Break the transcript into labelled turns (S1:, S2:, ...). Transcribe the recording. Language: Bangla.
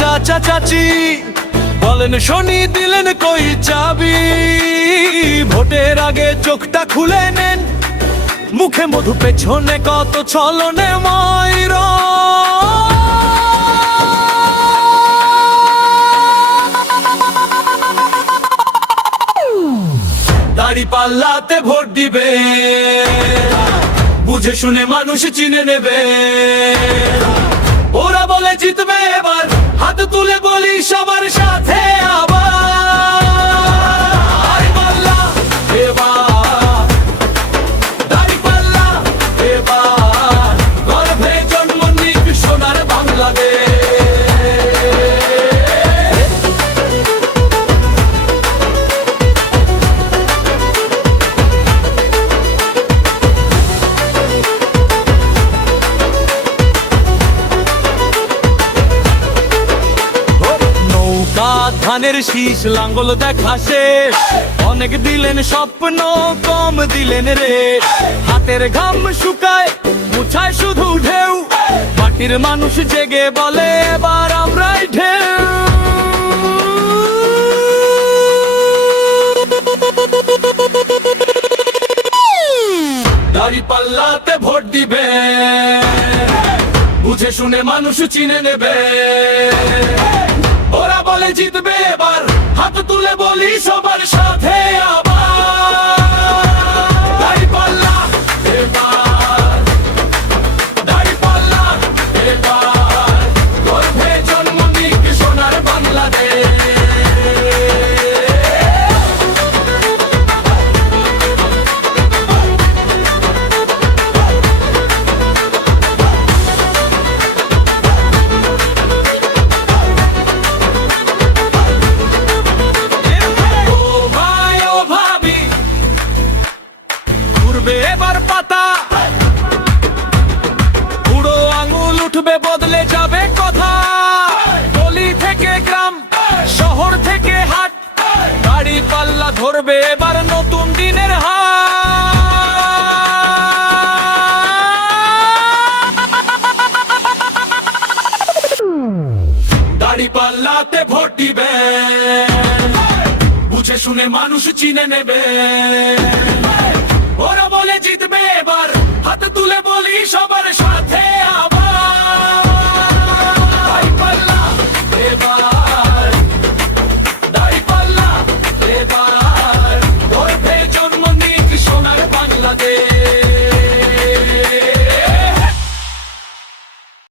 S1: চাচি বলেন শনি দিলেন কই চাবি? ভোটের আগে চোখটা খুলে নেন, মুখে মধু পেছনে কত ছলনে মাইরা দাড়ি পাল্লাতে ভোট দিবে, বুঝে শুনে মানুষ চিনে নেবে। ওরা বলে জিতবে এবার হাত তুলে বলি সবার সাথে। ধানের শীষ, লাঙ্গল দেখা শেষ। অনেক দিলেন স্বপ্ন, কম দিলেন রে হাতের ঘাম শুকায়, মুছায় শুধু ঢেউ। মাটির মানুষ জেগে বলে, এবার আমরাই ঢেউ। দাড়ি পাল্লাতে ভোট দিবে। বুঝে শুনে মানুষ চিনে নেবে। বলে জিতবে এবার। হাত তুলে বলি সবার সাথে আবার। ঘুরবে এবার পাতা। বুড়ো আঙুল উঠবে, বদলে যাবে কথা। গলি থেকে গ্রাম, শহর থেকে হাট। গাড়ি পাল্লা ধরবে এবার নতুন দিনের হাট। পাল্লাতে ভোট দিবে বুঝে শুনে মানুষ চিনে নেবে। ওরা বলে জিতবে এবার। হাত তুলে বলি সবার সাথে।